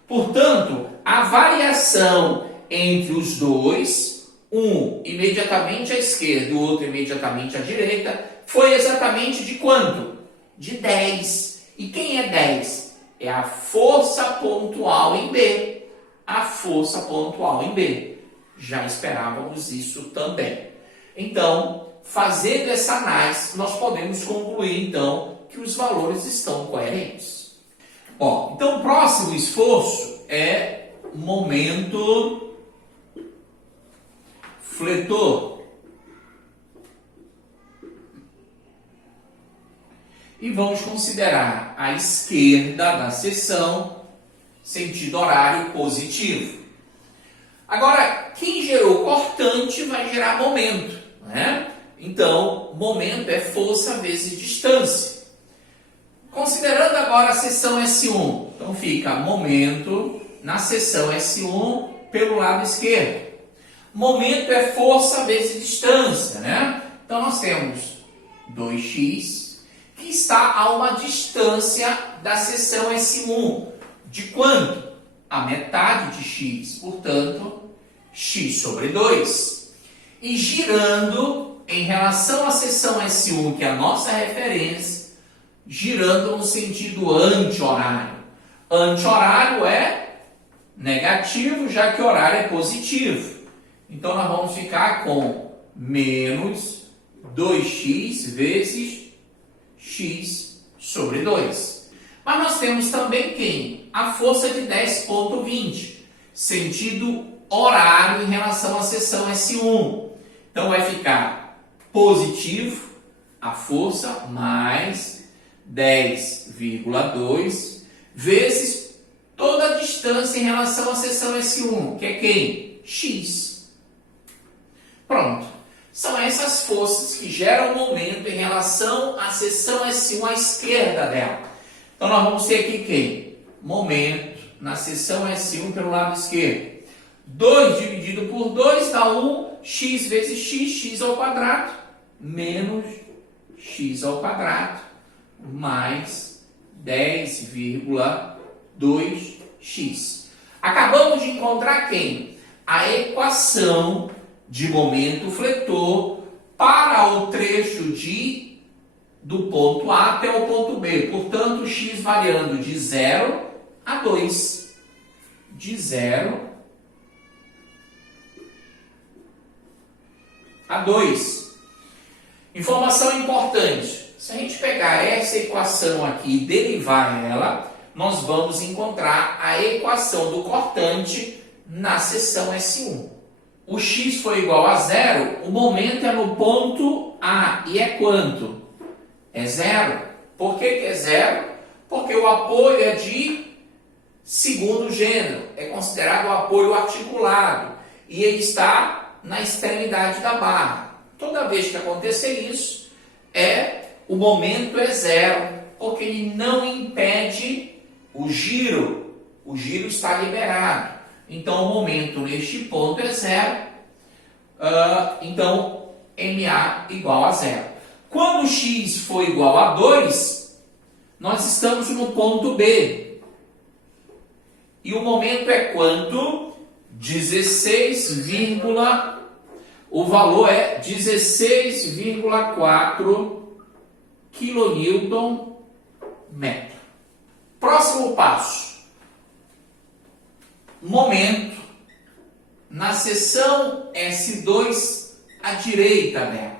Portanto, a variação entre os dois, um imediatamente à esquerda e o outro imediatamente à direita, foi exatamente de quanto? De 10. E quem é 10? É a força pontual em B. A força pontual em B. Já esperávamos isso também. Então, fazendo essa análise, nós podemos concluir, então, que os valores estão coerentes. Então, o próximo esforço é momento fletor. E vamos considerar a esquerda da seção, sentido horário positivo. Agora, quem gerou cortante vai gerar momento, né? Então, momento é força vezes distância. Considerando agora a seção S1, então fica momento na seção S1 pelo lado esquerdo. Momento é força vezes distância, né? Então, nós temos 2x, que está a uma distância da seção S1. De quanto? A metade de x, portanto, x sobre 2. E girando em relação à seção S1, que é a nossa referência, girando no sentido anti-horário. Anti-horário é negativo, já que horário é positivo. Então, nós vamos ficar com menos 2x vezes x sobre 2. Mas nós temos também quem? A força de 10,20, sentido horário em relação à seção S1. Então, vai ficar positivo a força mais 10,2 vezes toda a distância em relação à seção S1, que é quem? X. Pronto. São essas forças que geram momento em relação à seção S1 à esquerda dela. Então, nós vamos ter aqui quem? Momento na seção S1 pelo lado esquerdo. 2 dividido por 2 dá 1, x vezes x, x ao quadrado, menos x ao quadrado, mais 10,2x. Acabamos de encontrar quem? A equação de momento fletor para o trecho do ponto A até o ponto B. Portanto, x variando de 0 a 2. de 0 a 2. Informação importante. Se a gente pegar essa equação aqui e derivar ela, nós vamos encontrar a equação do cortante na seção S1. O x foi igual a 0, o momento é no ponto A. E é quanto? É 0. Por que é 0? Porque o apoio é de segundo gênero. É considerado o apoio articulado. E ele está na extremidade da barra. Toda vez que acontecer isso, o momento é 0. Porque ele não impede o giro. O giro está liberado. Então, o momento neste ponto é 0. Então, MA igual a 0. Quando x for igual a 2, nós estamos no ponto B. E o momento é quanto? 16, o valor é 16,4 kN/m. Próximo passo. Momento na seção S2 à direita dela.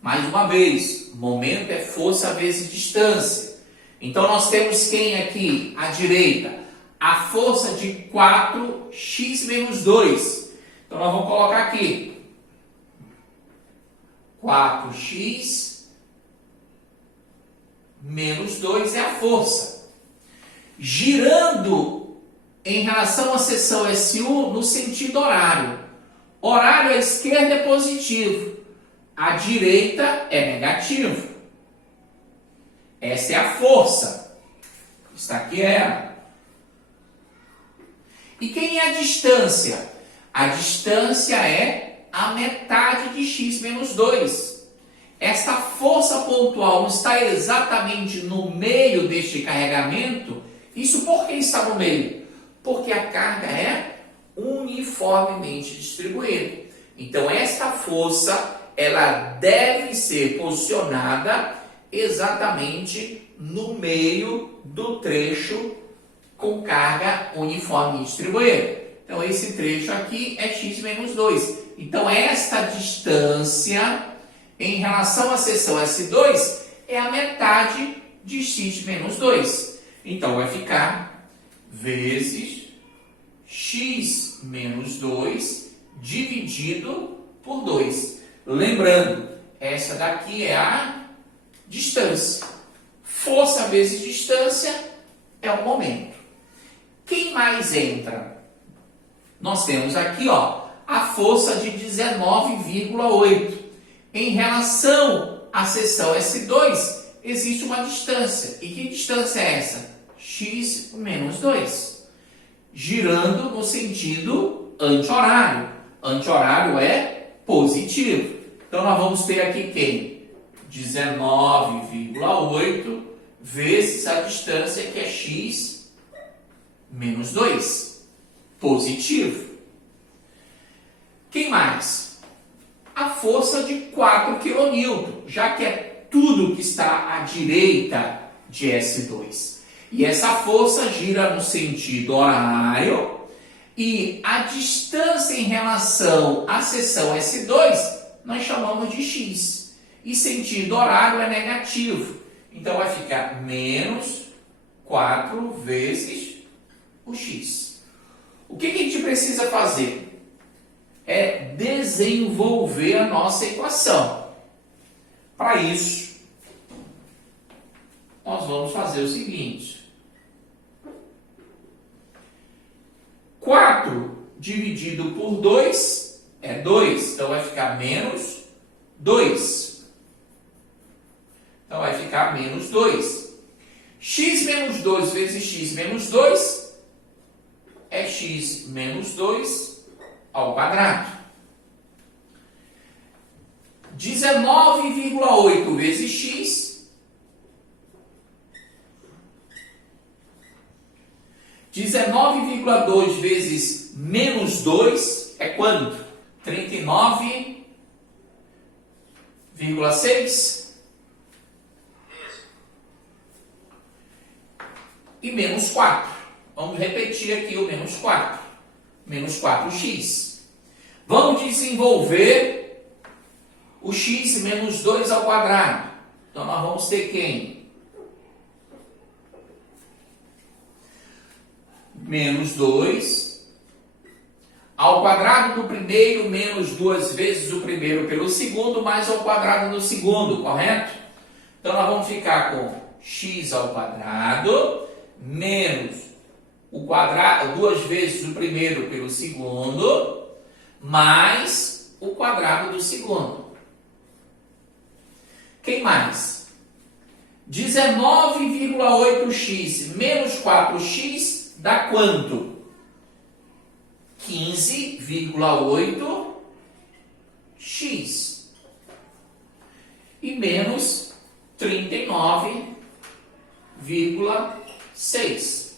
Mais uma vez, momento é força vezes distância. Então, nós temos quem aqui à direita? A força de 4x menos 2. Então, nós vamos colocar aqui 4x menos 2 é a força. Girando em relação à seção S1 no sentido horário. Horário à esquerda é positivo, à direita é negativo. Essa é a força. Está aqui ela. E quem é a distância? A distância é a metade de x menos 2. Esta força pontual não está exatamente no meio deste carregamento. Isso por que está no meio? Porque a carga é uniformemente distribuída. Então, esta força, ela deve ser posicionada exatamente no meio do trecho com carga uniforme distribuída. Então, esse trecho aqui é x menos 2. Então, esta distância em relação à seção S2 é a metade de x menos 2. Então, vai ficar vezes x menos 2 dividido por 2. Lembrando, essa daqui é a distância. Força vezes distância é o momento. Quem mais entra? Nós temos aqui a força de 19,8. Em relação à seção S2, existe uma distância. E que distância é essa? X menos 2. Girando no sentido anti-horário. Anti-horário é positivo. Então, nós vamos ter aqui quem? 19,8 vezes a distância que é x menos 2. Positivo. Quem mais? A força de 4 kN, já que é tudo que está à direita de S2. E essa força gira no sentido horário e a distância em relação à seção S2 nós chamamos de x. E sentido horário é negativo. Então vai ficar menos 4 vezes o x. O que a gente precisa fazer? É desenvolver a nossa equação. Para isso, nós vamos fazer o seguinte. 4 dividido por 2 é 2. Então, vai ficar menos 2. Então, vai ficar menos 2. X menos 2 vezes x menos 2 é x menos 2 ao quadrado. 19,8 vezes x. 19,2 vezes menos 2 é quanto? 39,6. E menos 4. Vamos repetir aqui o menos 4. Menos 4x. Vamos desenvolver o x menos 2 ao quadrado. Então, nós vamos ter quem? Menos 2 ao quadrado do primeiro menos 2 vezes o primeiro pelo segundo mais ao quadrado do segundo, correto? Então, nós vamos ficar com x ao quadrado menos o quadrado, 2 vezes o primeiro pelo segundo, mais o quadrado do segundo. Quem mais? 19,8x menos 4x dá quanto? 15,8x. E menos 39,6.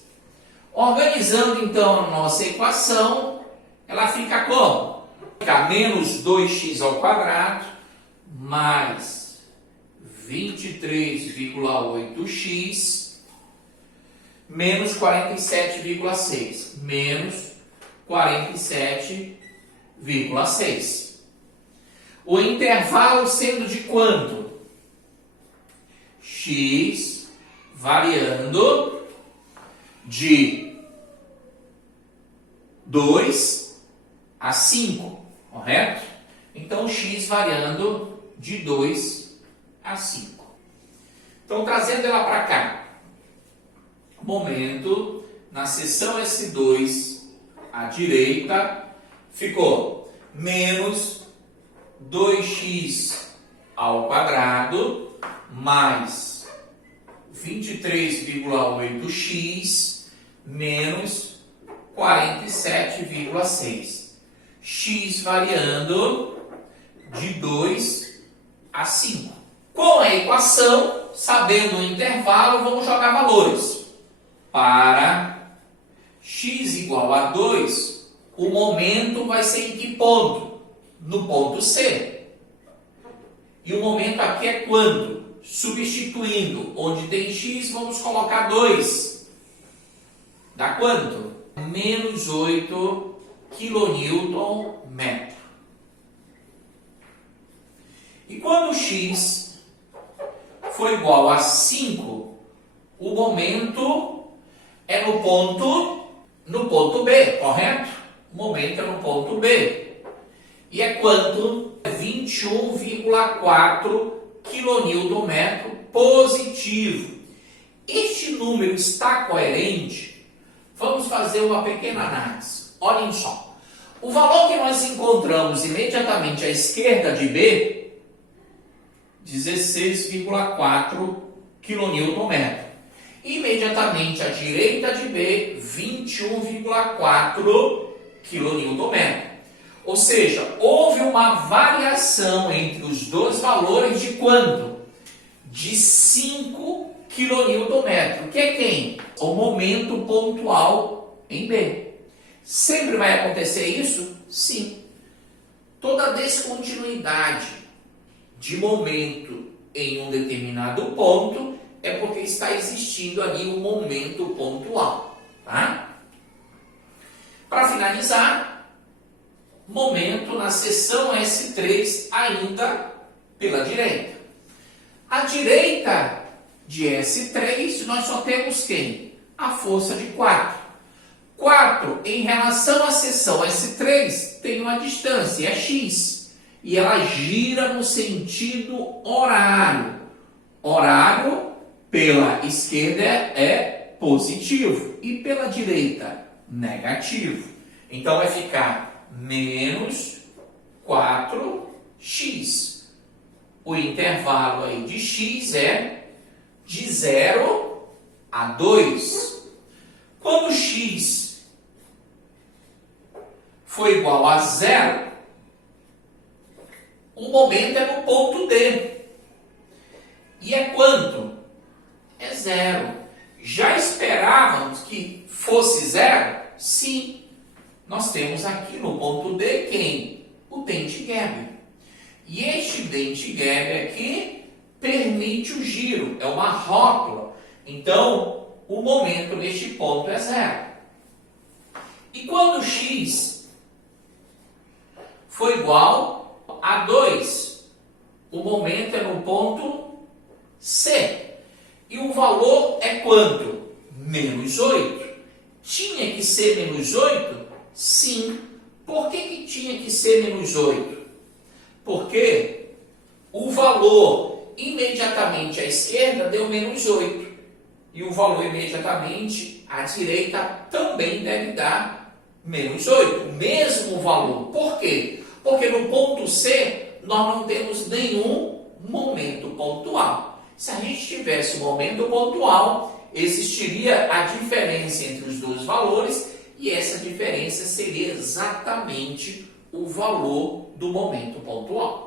Organizando então a nossa equação, ela fica como? Fica menos 2x ao quadrado mais 23,8x menos 47,6. Menos 47,6. O intervalo sendo de quanto? X variando de 2 a 5, correto? Então, x variando de 2 a 5. Então, trazendo ela para cá. Momento, na seção S2, à direita, ficou menos 2x ao quadrado mais 23,8x menos 47,6. X variando de 2 a 5. Com a equação, sabendo o intervalo, vamos jogar valores. Para x igual a 2, o momento vai ser em que ponto? No ponto C. E o momento aqui é quanto? Substituindo, onde tem x, vamos colocar 2. Dá quanto? Menos 8 kN/m. E quando x for igual a 5, o momento é no ponto B, correto? O momento é no ponto B. E é quanto? 21,4 kN/m positivo. Este número está coerente? Vamos fazer uma pequena análise. Olhem só. O valor que nós encontramos imediatamente à esquerda de B, 16,4 kN/m. Imediatamente à direita de B, 21,4 kN/m. Ou seja, houve uma variação entre os dois valores de quanto? De 5 kN/m. Que é quem? O momento pontual em B. Sempre vai acontecer isso? Sim. Toda descontinuidade de momento em um determinado ponto é porque está existindo ali um momento pontual. Tá? Para finalizar, momento na seção S3 ainda pela direita. À direita de S3, nós só temos quem? A força de 4. 4 em relação à seção S3 tem uma distância, é x. E ela gira no sentido horário. Horário pela esquerda é positivo e pela direita negativo. Então vai ficar menos 4x. O intervalo aí de x é de 0 a 2. Quando x for igual a 0, o momento é no ponto D. E é quanto? É 0. Já esperávamos que fosse 0? Sim. Nós temos aqui no ponto D quem? O dente Geber. E este dente Geber aqui permite o giro, é uma rótula. Então, o momento neste ponto é 0. E quando x for igual a 2, o momento é no ponto C. E o valor é quanto? Menos 8. Tinha que ser menos 8? Sim. Por que tinha que ser menos 8? Porque o valor imediatamente à esquerda deu menos 8. E o valor imediatamente à direita também deve dar menos 8. O mesmo valor. Por quê? Porque no ponto C nós não temos nenhum momento pontual. Se a gente tivesse um momento pontual, existiria a diferença entre os dois valores e essa diferença seria exatamente o valor do momento pontual.